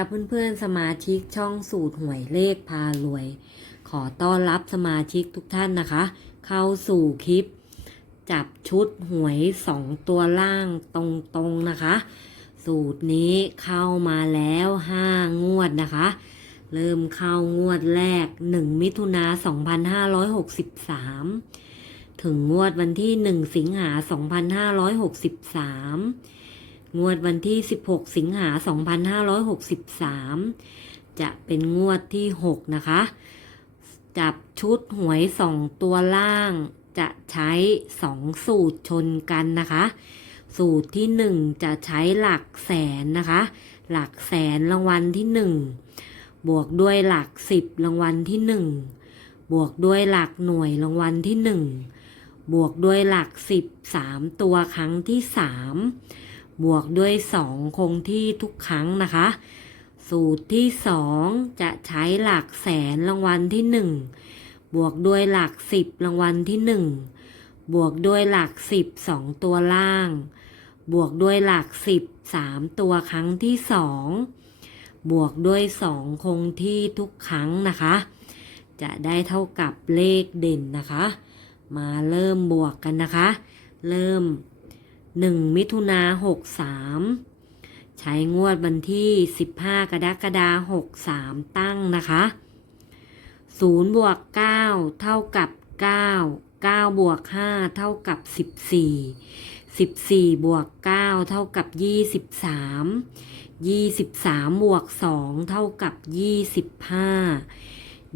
ค่ะเพื่อนๆสมาชิกช่องสูตรหวยเลขพารวย ขอต้อนรับสมาชิกทุกท่านนะคะ เข้าสู่คลิป จับชุดหวยสองตัวล่างตรงๆนะคะ สูตรนี้เข้ามาแล้วห้างวดนะคะ เริ่มเข้างวดแรก1มิถุนา2563ถึงงวดวันที่1สิงหา2563ง งวดวันที่ 16 สิงหา 2563 จะเป็นงวดที่ 6 นะคะ จับชุดหวย 2 ตัวล่าง จะใช้ 2 สูตรชนกันนะคะ สูตรที่ 1 จะใช้หลักแสนนะคะ หลักแสนรางวัลที่ 1 บวกด้วยหลัก 10 รางวัลที่ 1 บวกด้วยหลักหน่วยรางวัลที่ 1 บวกด้วยหลัก 10 3 ตัวครั้งที่ 3 บวกด้วย 2 คงที่ทุกครั้งนะคะ สูตรที่ 2 จะใช้หลักแสนรางวัลที่ 1 บวกด้วยหลัก 10 รางวัลที่ 1 บวกด้วยหลัก 10 2 ตัวล่าง บวกด้วยหลัก 10 3 ตัวครั้งที่ 2 บวกด้วย 2 คงที่ทุกครั้งนะคะ จะได้เท่ากับเลขเด่นนะคะ มาเริ่มบวกกันนะคะ เริ่ม 1 มิถุนา63ใช้งวดวันที่ 15 กรกฎาคม63 ตั้งนะคะ0บวก9เท่ากับ 9 9บวก5เท่ากับ 14 14บวก9เท่ากับ 23 23บวก2เท่ากับ 25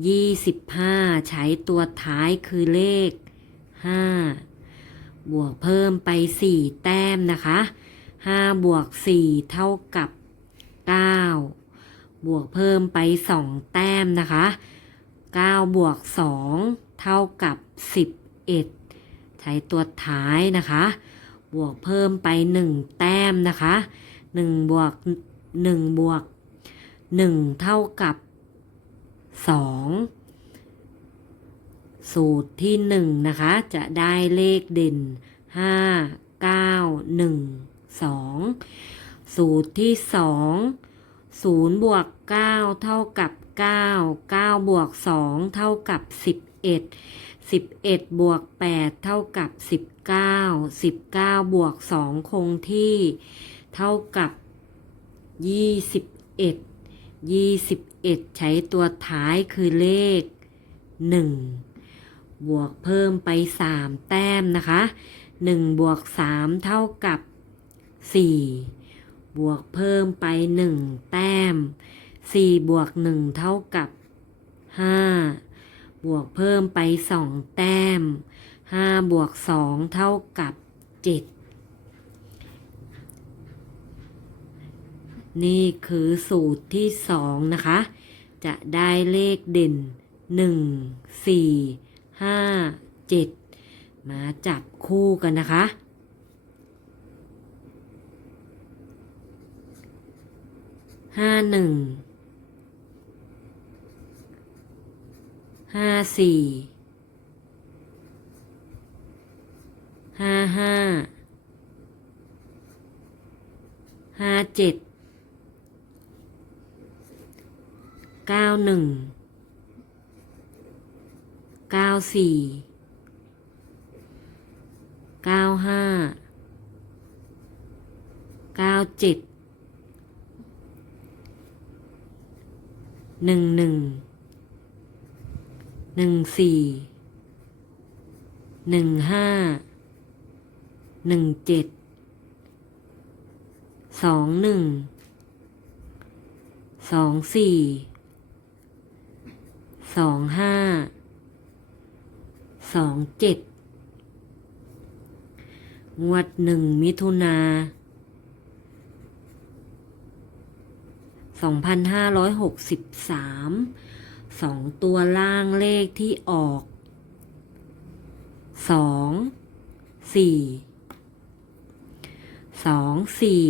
25 ใช้ตัวท้ายคือเลข 5 บวกเพิ่มไป 4 แต้มนะคะ 5 บวก 4 เท่ากับ 9 บวกเพิ่มไป 2 แต้มนะคะ 9 บวก 2 เท่ากับ 11 ใช้ตัวท้ายนะคะ บวกเพิ่มไป 1 แต้มนะคะ 1 บวก 1 บวก 1 เท่ากับ 2 สูตรที่1นะคะ จะได้เลขเด่น5 9 1 2สูตรที่2 0บวก9เท่ากับ9 9บวก2เท่ากับ11 11บวก8เท่ากับ19 19บวก2คงที่เท่ากับ21 21ใช้ตัวท้ายคือเลข1 บวกเพิ่มไป 3 แต้มนะคะ 1 บวก 3 เท่ากับ 4 บวกเพิ่มไป 1 แต้ม 4 บวก 1 เท่ากับ 5 บวกเพิ่มไป 2 แต้ม 5 บวก 2 เท่ากับ 7นี่คือสูตรที่2นะคะ จะได้เลขเด่น 1 4 5 7มาจับคู่กันนะคะ ห้าหนึ่ง ห้าสี่ ห้าห้า ห้าเจ็ด เก้าหนึ่ง เก้าสี่เก้าห้าเก้าเจ็ดหนึ่งหนึ่งหนึ่งสี่หนึ่งห้าหนึ่งเจ็ดสองหนึ่งสองสี่สองห้า สองเจ็ดงวดหนึ่งมิถุนาสองพันห้าร้อยหกสิบสามสองตัวล่างเลขที่ออกสองสี่สองสี่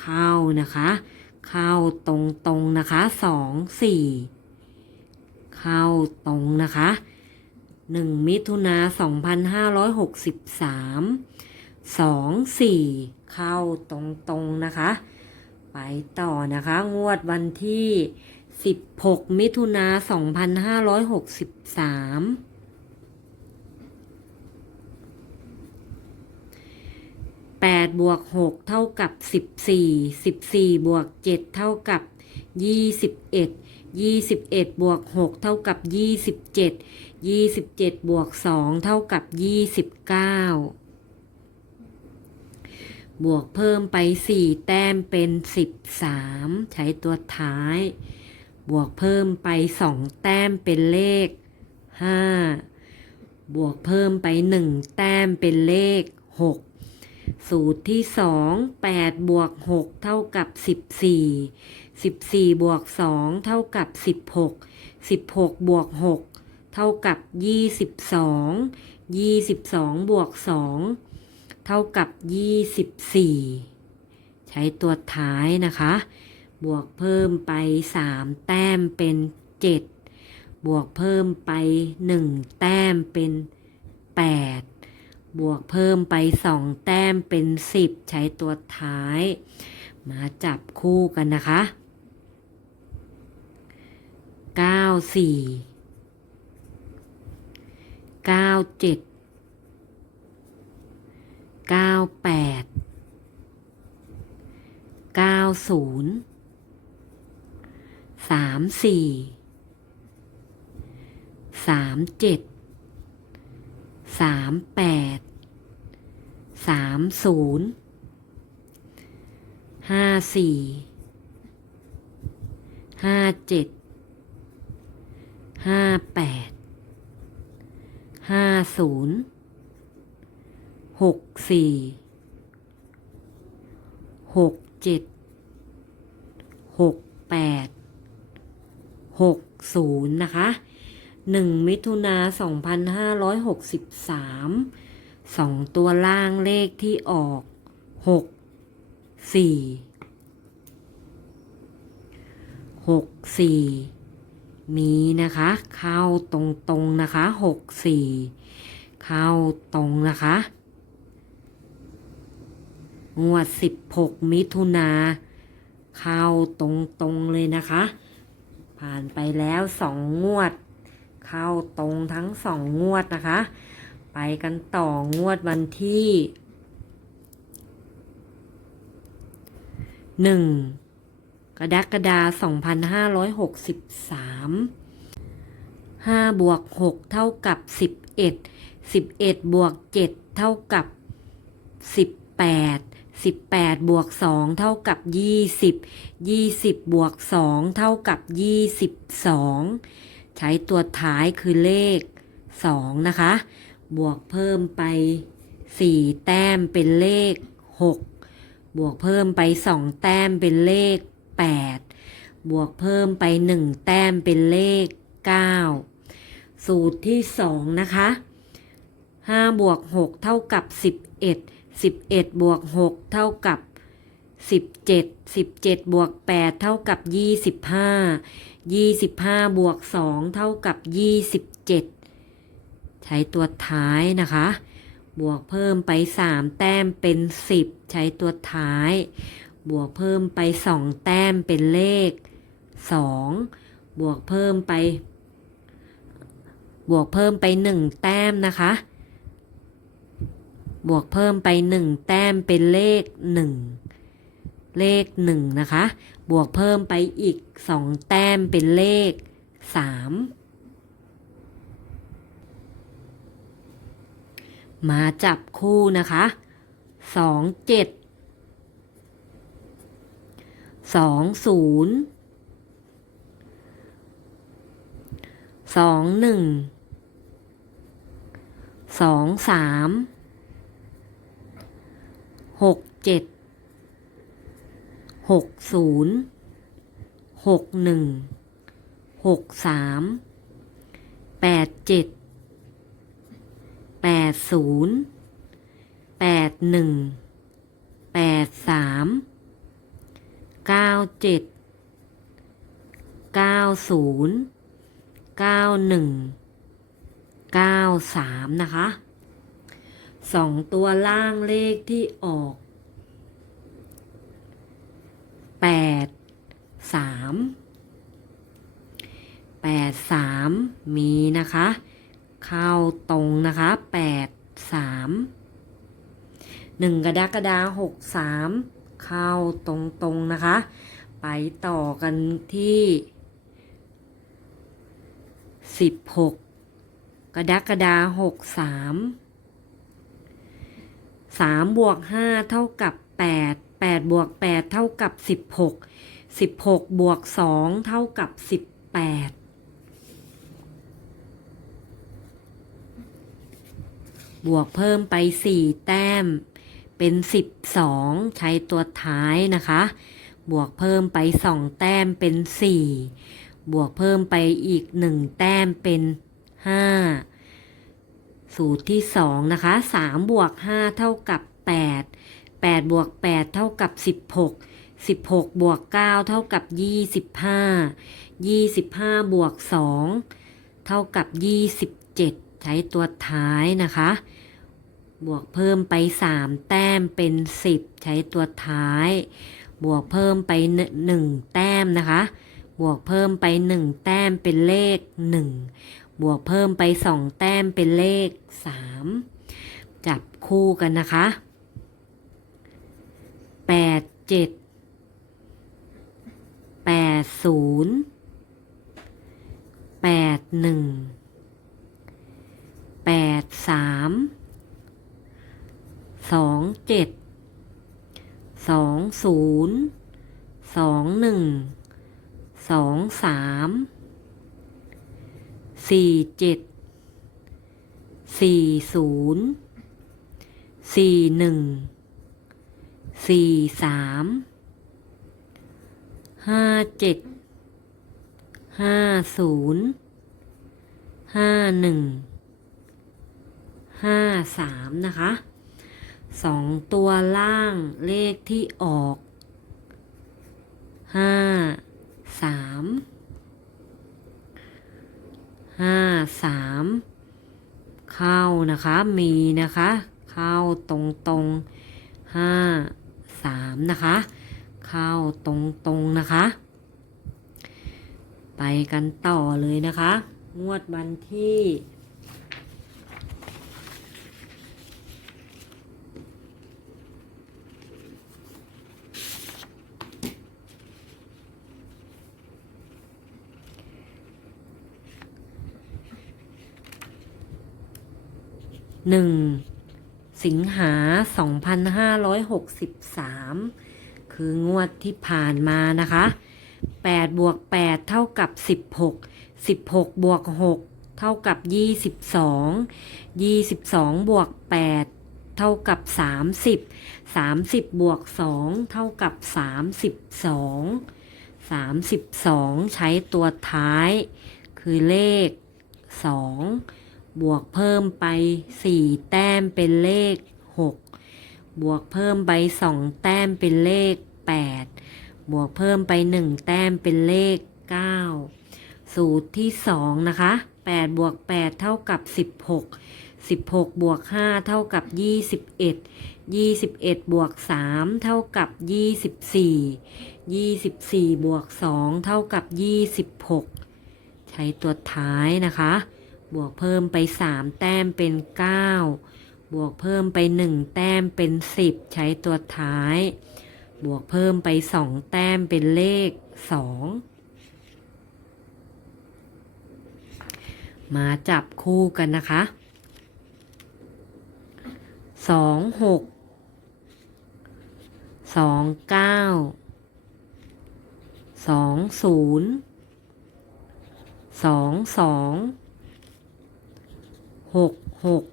เข้านะคะ เข้าตรงตรงๆนะคะสองสี่เข้าตรงนะคะ หนึ่งมิถุนาสองพันห้าร้อยหกสิบสามสองสี่เข้าตรงๆนะคะ ไปต่อนะคะ งวดวันที่ 16 มิถุนา2563 8บวก6เท่ากับ 14 14 บวก 7 เท่ากับ 21 21 บวก 6 เท่ากับ 27 ยี่สิบเจ็ดบวกสองเท่ากับยี่สิบเก้าบวกเพิ่มไปสี่แต้มเป็นสิบสามใช้ตัวท้าย บวกเพิ่มไปสองแต้มเป็นเลขห้าบวกเพิ่มไปหนึ่งแต้มเป็นเลขหกสูตรที่สองแปดบวกหกเท่ากับสสสิิบี่บสี่บวกสองเท่ากับสิบหกสิบหกบวกหก เท่ากับ 22 22 บวก 2 เท่ากับ 24 ใช้ตัวท้ายนะคะ บวกเพิ่มไป 3 แต้มเป็น 7 บวกเพิ่มไป 1 แต้มเป็น 8 บวกเพิ่มไป 2 แต้มเป็น 10 ใช้ตัวท้าย มาจับคู่กันนะคะ 9 4 9 7เก้าแปดเก้าศูนย์สามสี่สามเจ็ดสามแปดสามศูนย์ห้าสี่ห้าเจ็ดห้าแปด ห้าศูนย์หกสี่หกเจ็ดหกแปดหกศูนย์นะคะหนึ่งมิถุนาสองพันห้าร้อยหกสิบสามสองตัวล่างเลขที่ออกหกสี่หกสี่ มีนะคะ เข้าตรงๆนะคะหกสี่เข้าตรงนะคะงวด16มิถุนาเข้าตรงๆเลยนะคะ ผ่านไปแล้วสองงวด เข้าตรงทั้งสองงวดนะคะ ไปกันต่องวดวันที่หนึ่ง กระดักฎาคม2563 5บวก6เท่ากับ11 11บวก7เท่ากับ18 18บวก2เท่ากับ20 20บวก2เท่ากับ22ใช้ตัวท้ายคือเลข2นะคะ บวกเพิ่มไป4แต้มเป็นเลข6บวกเพิ่มไป2แต้มเป็นเลข 8 บวกเพิ่มไป 1 แต้มเป็นเลข 9 สูตรที่ 2 นะคะ 5 บวก 6 เท่ากับ 11 11 บวก 6 เท่ากับ 17 17 บวก 8 เท่ากับ 25 25 บวก 2 เท่ากับ 27 ใช้ตัวท้ายนะคะบวกเพิ่มไป 3 แต้มเป็น 10 ใช้ตัวท้าย บวกเพิ่มไป 2 แต้มเป็นเลข 2 บวกเพิ่มไป บวกเพิ่มไป 1 แต้มนะคะ บวกเพิ่มไป 1 แต้มเป็นเลข 1 เลข 1 นะคะ บวกเพิ่มไปอีก 2 แต้มเป็นเลข 3มาจับคู่นะคะ 2 7 2 0 2 1 2 3หกเจ็ดหกศูนย์หกหนึ่งหกสามแปดเจ็ดแปดศูนย์แปดหนึ่งแปดสาม เก้าเจ็ดเก้าศูนย์เก้าหนึ่งเก้าสามนะคะสองตัวล่างเลขที่ออกแปดสามแปดสามมีนะคะ เข้าตรงนะคะแปดสามหนึ่งกระดากระดาหกสาม เข้าตรงๆนะคะ ไปต่อกันที่สิบหกกระดากระดาหกสามสามบวกห้าเท่ากับแปดแปดบวกแปดเท่ากับสิบหกสิบหกบวกสองเท่ากับสิบแปดบวกเพิ่มไป4แต้ม เป็น 12 ใช้ตัวท้ายนะคะ บวกเพิ่มไป 2 แต้มเป็น 4 บวกเพิ่มไปอีก 1 แต้มเป็น 5 สูตรที่ 2 นะคะ 3 บวก 5 เท่ากับ 8 8 บวก 8 เท่ากับ 16 16 บวก 9 เท่ากับ 25 25 บวก 2 เท่ากับ 27 ใช้ตัวท้ายนะคะ บวกเพิ่มไป 3 แต้มเป็น 10 ใช้ตัวท้าย บวกเพิ่มไป 1 แต้มนะคะ บวกเพิ่มไป 1 แต้มเป็นเลข 1 บวกเพิ่มไป 2 แต้มเป็นเลข 3 จับคู่กันนะคะ 8 7 8 0 8 1 แปดสามสองเจ็ดสองศูนย์สองหนึ่งสองสามสี่เจ็ดสี่ศูนย์สี่หนึ่งสี่สามห้าเจ็ดห้าศู นย์ห้าหนึ่งห้าสามนะคะสองตัวล่างเลขที่ออกห้าสามห้าสามเข้านะคะมีนะคะ เข้าตรงตรงห้าสามนะคะ เข้าตรงตรงนะคะ ไปกันต่อเลยนะคะ งวดวันที่หนึ่งสิงหา 2563 คืองวดที่ผ่านมานะคะ 8 บวก 8 เท่ากับ 16 16 บวก 6 เท่ากับ 22 22 บวก 8 เท่ากับ 30 30 บวก 2 เท่ากับ 32 32 ใช้ตัวท้าย คือเลข 2 บวกเพิ่มไป 4 แต้มเป็นเลข 6 บวกเพิ่มไป 2 แต้มเป็นเลข 8 บวกเพิ่มไป 1 แต้มเป็นเลข 9 สูตรที่ 2 นะคะ 8 บวก 8 เท่ากับ 16 16 บวก 5 เท่ากับ 21 21 บวก 3 เท่ากับ 24 24 บวก 2 เท่ากับ 26 ใช้ตัวท้ายนะคะ บวกเพิ่มไป 3 แต้มเป็น 9 บวกเพิ่มไป 1 แต้มเป็น 10 ใช้ตัวท้าย บวกเพิ่มไป2แต้มเป็นเลข2มาจับคู่กันนะคะ2 6 2 9 2 0 2 2หกหก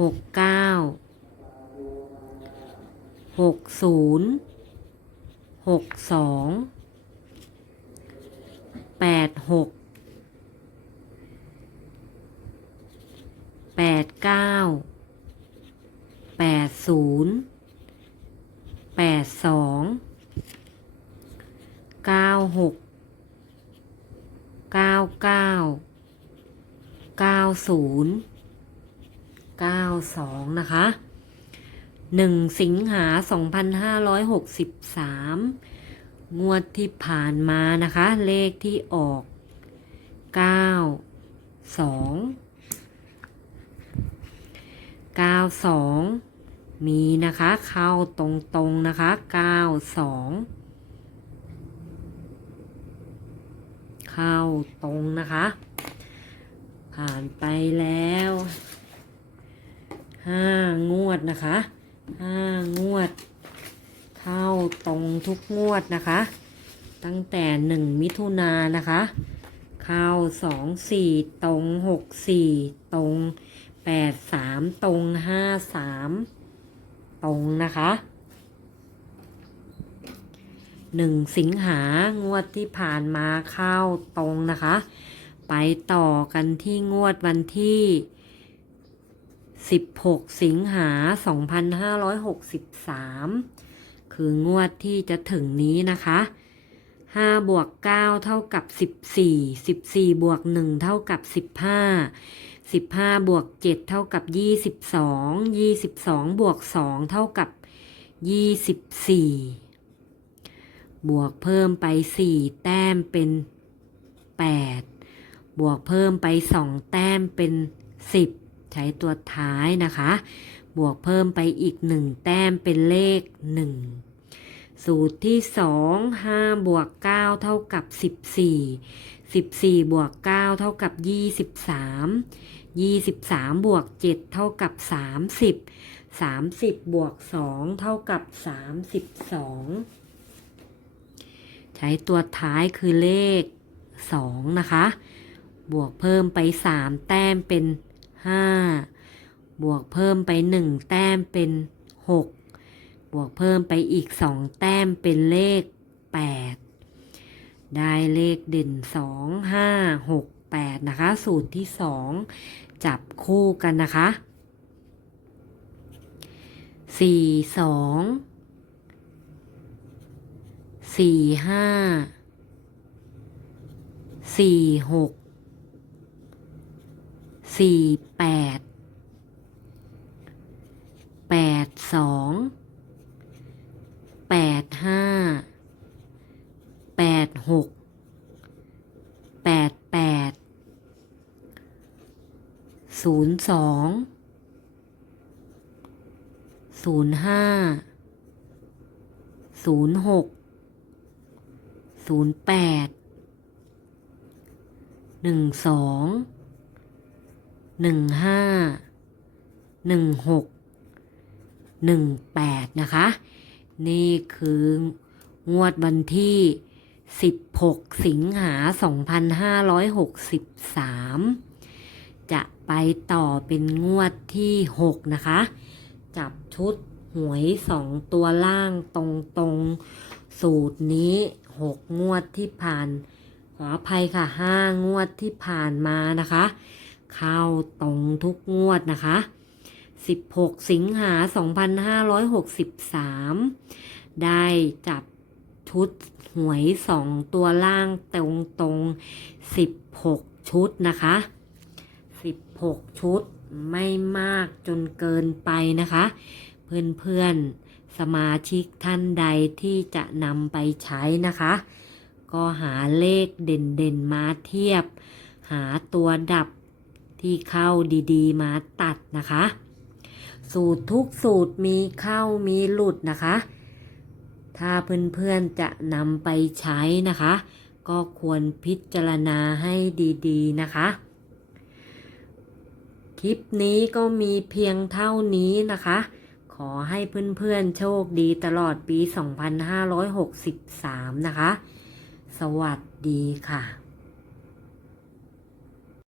หกเก้า หกศูนย์หกสองแปดหกแปดเก้าแปดศูนย์แปดสองเก้าหกเก้าเก้า90 92นะคะ 1 สิงหา 2563 งวดที่ผ่านมานะคะ เลขที่ออก 9 2 92 มีนะคะ เข้าตรงๆนะคะ 92 เข้าตรงนะคะ ผ่านไปแล้วห้างวดนะคะ ห้างวด เข้าตรงทุกงวดนะคะ ตั้งแต่หนึ่งมิถุนานะคะ เข้าสองสี่ตรงหกสี่ตรงแปดสามตรงห้าสามตรงนะคะหนึ่งสิงหางวดที่ผ่านมาเข้าตรงนะคะ ไปต่อกันที่งวดวันที่ 16 สิงหา 2563 คืองวดที่จะถึงนี้นะคะ 5 บวก 9 เท่ากับ 14 14 บวก 1 เท่ากับ 15 15 บวก 7 เท่ากับ 22 22 บวก 2 เท่ากับ 24 บวกเพิ่มไป 4 แต้มเป็น 8 บวกเพิ่มไป 2 แต้มเป็น 10 ใช้ตัวท้ายนะคะ บวกเพิ่มไปอีก 1 แต้มเป็นเลข 1 สูตรที่ 2 5 บวก 9 เท่ากับ 14 14 บวก 9 เท่ากับ 23 23 บวก 7 เท่ากับ 30 30 บวก 2 เท่ากับ 32 ใช้ตัวท้ายคือเลข 2 นะคะ บวกเพิ่มไป 3 แต้มเป็น 5 บวกเพิ่มไป 1 แต้มเป็น 6 บวกเพิ่มไปอีก 2 แต้มเป็นเลข 8 ได้เลขเด่น 2 5 6 8 นะคะ สูตรที่ 2 จับคู่กันนะคะ 4 2สี่ห้าสี่หก สี่แปดแปดสองแปดห้าแปดหกแปดแปดศูนย์สองศูนย์ห้าศูนย์หกศูนย์แปดหนึ่งสอง หนึ่งห้าหนึ่งหกหนึ่งแปดนะคะ นี่คืองวดวันที่16สิงหา2563จะไปต่อเป็นงวดที่6นะคะ จับชุดหวย2ตัวล่างตรงๆสูตรนี้6งวดที่ผ่าน ขออภัยค่ะ5งวดที่ผ่านมานะคะ เข้าตรงทุกงวดนะคะ 16 สิงหา 2563 ได้จับชุดหวย 2 ตัวล่างตรงตรง16 ชุดนะคะ 16 ชุดไม่มากจนเกินไปนะคะ เพื่อนๆสมาชิกท่านใดที่จะนำไปใช้นะคะ ก็หาเลขเด่นๆมาเทียบ หาตัวดับ ที่เข้าดีๆ มาตัดนะคะ สูตรทุกสูตรมีเข้ามีหลุดนะคะ ถ้าเพื่อนๆจะนำไปใช้นะคะ ก็ควรพิจารณาให้ดีๆนะคะ คลิปนี้ก็มีเพียงเท่านี้นะคะขอให้เพื่อนๆ โชคดีตลอดปี 2563 นะคะ สวัสดีค่ะ